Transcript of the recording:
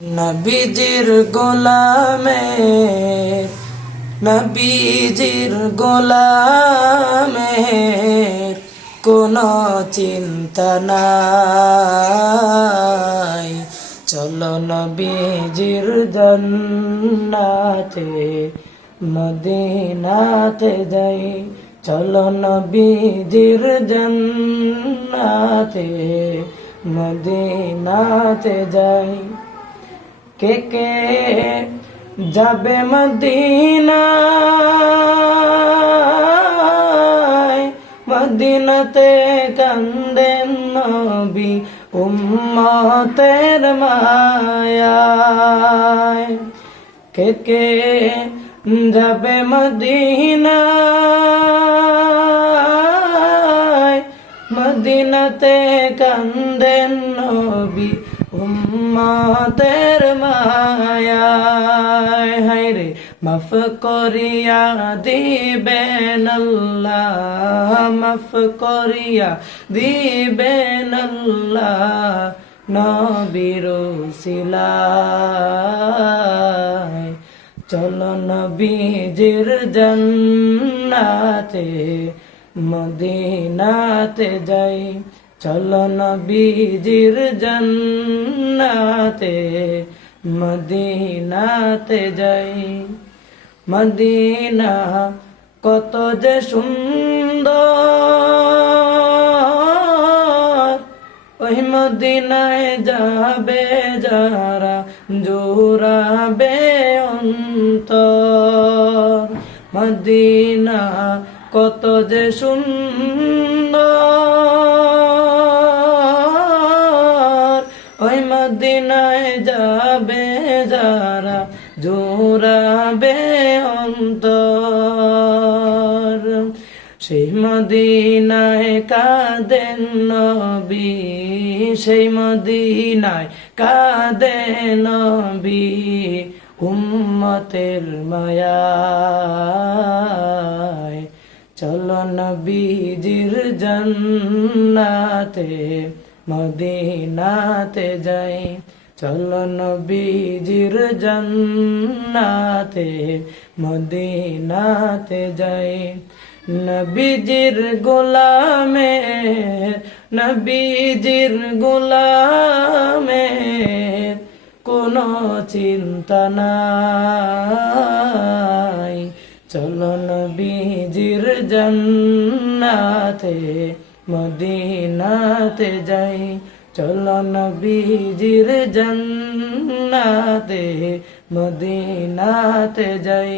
নবীজির গোলামের নবীজির গোলামের কোনো চিন্তা নাই। চলো নবীজির জন্নাতে, মদিনাতে যাই। চলো নবীজির জন্নাতে, মদিনাতে যাই। কে কে যাবে মদিনায় মদিনাতে কান্দেন নবী উম্মতের মায়ায় কে কে যাবে মদিনায় মদিনাতে কান্দেন নবী উম্মতের মাফ করিয়া দিবেন আল্লাহ, মাফ করিয়া দিবেন আল্লাহ, নবীর সিলায় চলো নবীজির জন্নাতে, মদিনাতে যাই। চলো নবীজির জন্নাতে, মদিনাতে যাই। মদিনা কত যে সুন্দর। ওই মদিনায় যাবে যারা, জোরাবে অন্তর। মদিনা কত যে সুন্দর। ওই মদিনায় যাবে জোরাবে অন্তর। সেই মদিনায় কাঁদেন নবী, সেই মদিনায় কাঁদেন নবী, উম্মতের মায়ায়। চলো নবীজির জন্নাতে, মদিনাতে যাই। চলো নবীজির জন্নাতে, মদিনাতে যাই। নবীজির গোলামের নবীজির গোলামের কোনো চিন্তা নাই। চলো নবীজির জন্নাতে, মদিনাতে যাই। চলো নবীজির জন্নাতে মদিনাতে যাই।